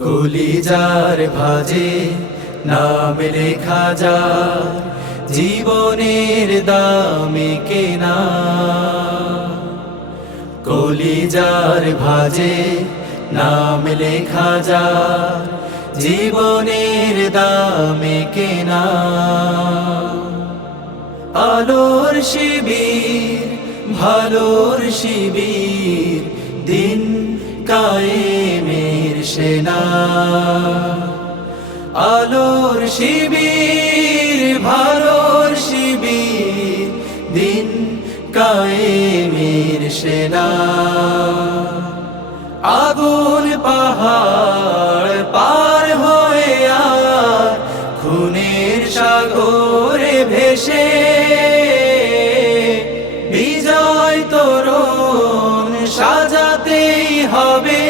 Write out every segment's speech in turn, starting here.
কলিজার ভাঁজে নাম লেখা যায়, জীবনের দামে কেনা। কলিজার ভাঁজে নাম লেখা যায়, জীবনের দামে কেনা। আলোর শিবির, ভালোর শিবির, দিন কায়েমের সেনা। আলোর শিবির, ভালোর শিবির, দিন কায়েমের সেনা। আগুন পাহাড় পার হয়ে আর খুনের সাগরে ভেসে, বিজয় তোরণ সাজাতেই হবে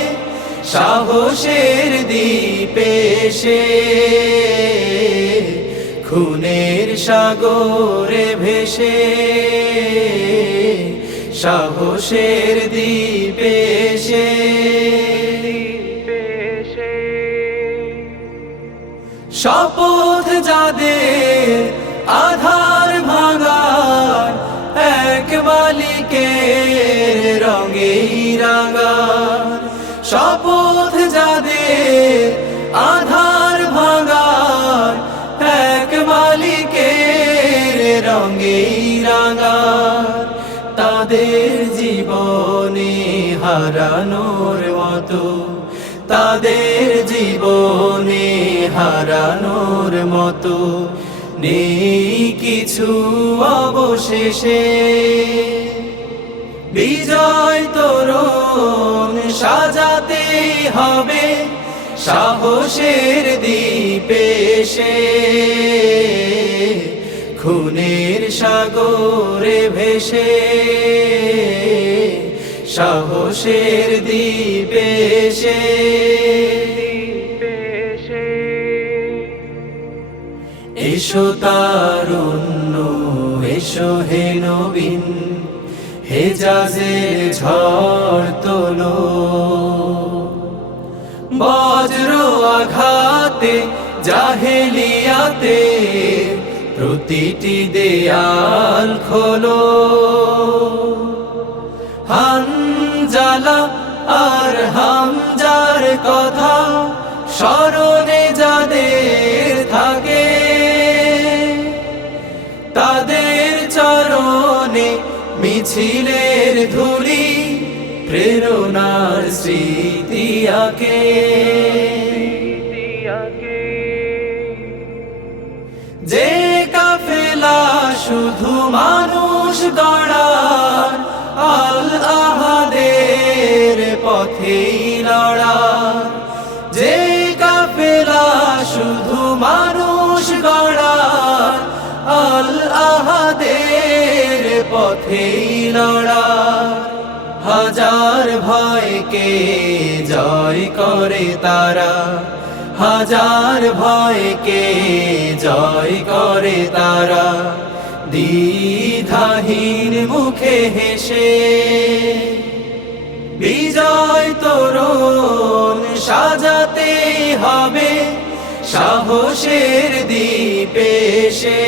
সাহসের দ্বীপে এসে। খুনের সাগরে ভেসে, সাহসের দ্বীপে এসে। শপথ যাদের আধার ভাঙার, এক মালিকের রঙেই রাঙার। শপথ যাদের আধার ভাঙার, এক মালিকের রঙেই রাঙার। তাদের জীবনে হারানোর মতো, তাদের জীবনে হারানোর মতো নেই কিছু অবশেষে। বিজয় তোরণ সাজাতেই হবে সাহসের দ্বীপে এসে। খুনের সাগরে ভেসে, সাহসের দ্বীপে এসে। এসো তারুণ্য, এসো হে নবীন, হেজাজের ঝড় তোলো। বজ্র আঘাতে জাহেলিয়াতে প্রতিটি দেয়াল খোলো। হানজালা আর হামজার কথা স্মরণে যাদের থাকে, তাদের চরণে মিছিলের ধুলি প্রেরণার স্মৃতি আঁকে। যে কাফেলা শুধু মানুষ গড়ার, আল আহাদের পথেই লড়ার। যে কাফেলা শুধু মানুষ গড়ার, আল আহাদের পথেই লড়ার। হাজার ভয়কে জয় করে তারা, হাজার ভয়কে জয় করে তারা। দ্বিধাহীন মুখে হেসে, বিজয় তোরণ সাজাতেই হবে সাহসের দ্বীপে এসে।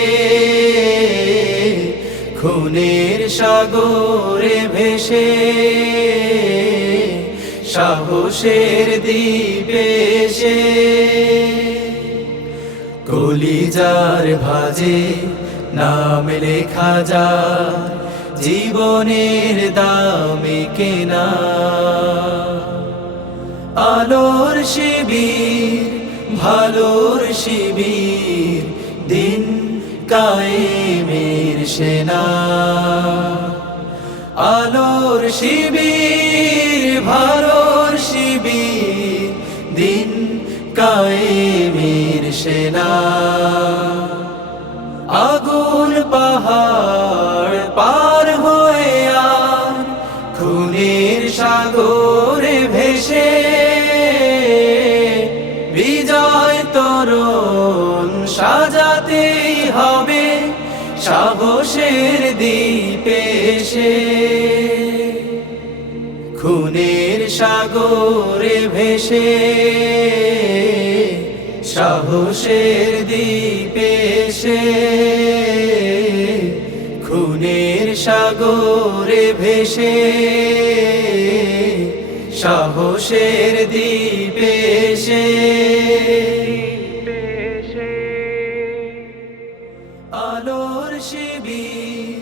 খুনের সাগরে ভেসে, সাহসের দ্বীপে এসে। কলিজার ভাঁজে নাম লেখা যায়, জীবনের দামে কেনা। আলোর শিবির, ভালোর শিবির, দিন কায়েমের সেনা। আলোর শিবির, ভালোর শিবির, দিন কায়েমের সেনা। আগুন পাহাড় পার হয়ে আর খুনের সাগরে ভেসে, বিজয় তোরণ সাজাতেই হবে সাহসের দ্বীপে এসে। খুনের সাগরে ভেসে সাহসের দ্বীপে এসে খুনের সাগরে ভেসে সাহসের দ্বীপে এসে আলোর শিবির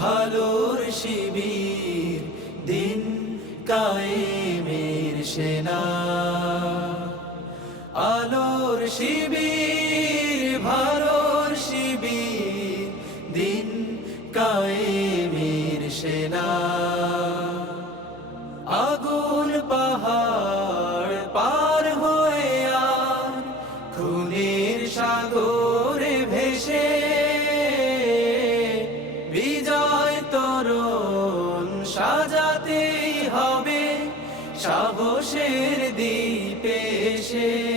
ভালোর শিবির দিন কায়েমের সেনা আলোর শিবির ভালোর শিবির দিন কায়েমের সেনা আগুন পাহাড় পার হয়ে আর খুনের সাগরে ভেসে বিজয় তোরণ সাজাতেই হবে সাহসের দ্বীপে এসে